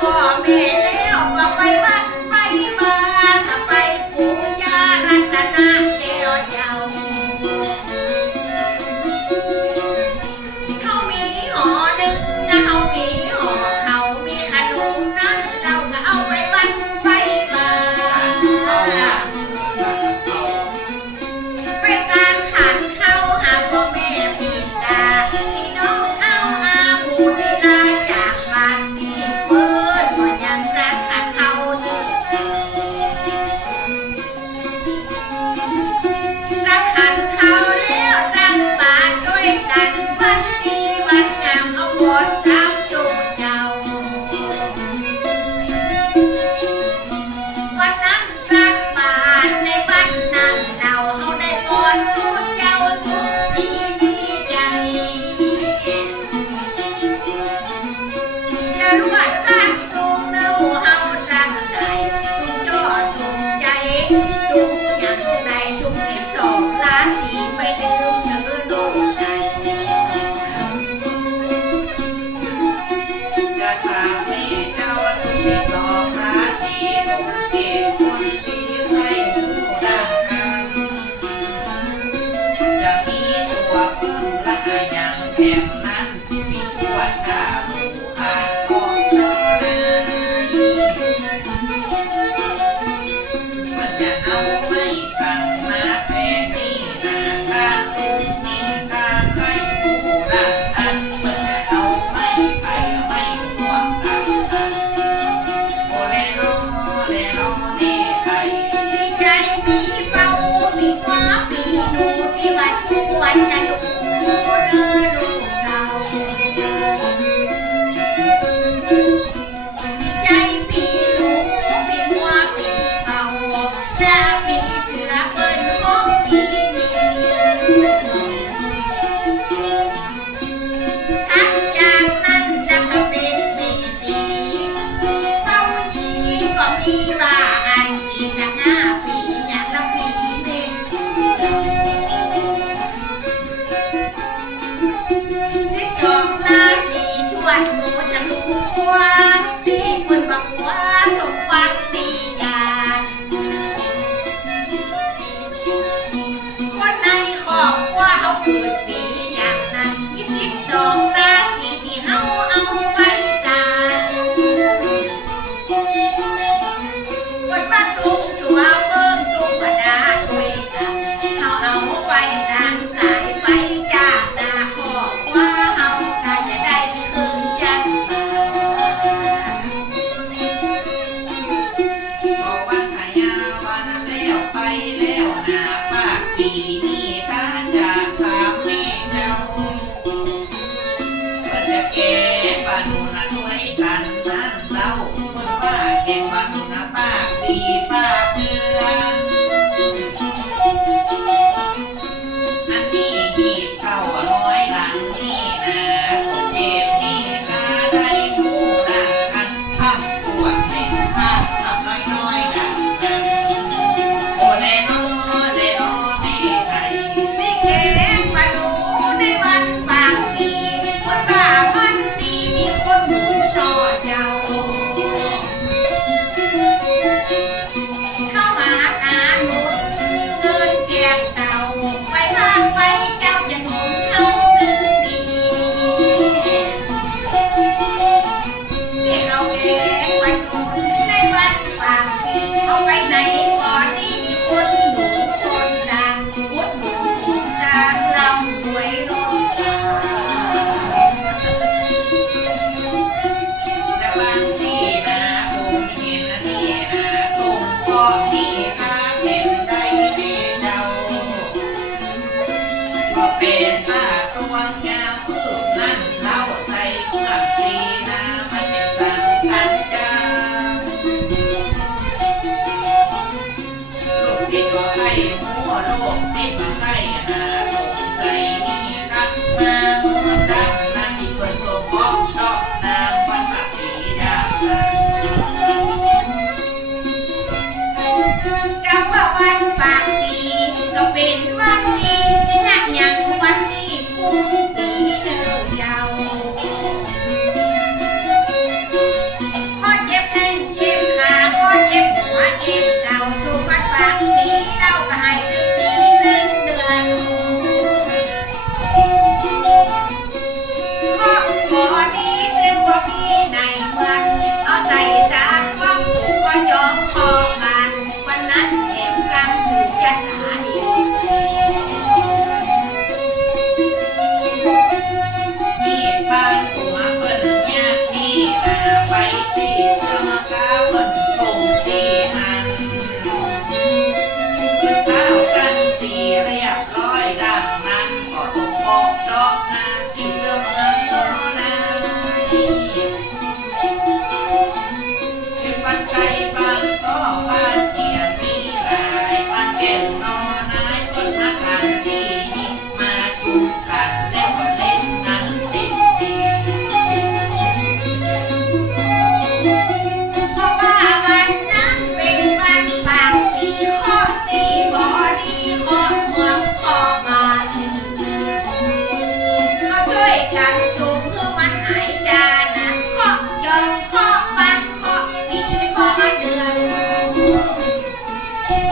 พ่อแม่แล้วกลับไปบ้าน Yeah. Aku. 啊不管。Bye.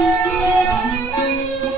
Thank you.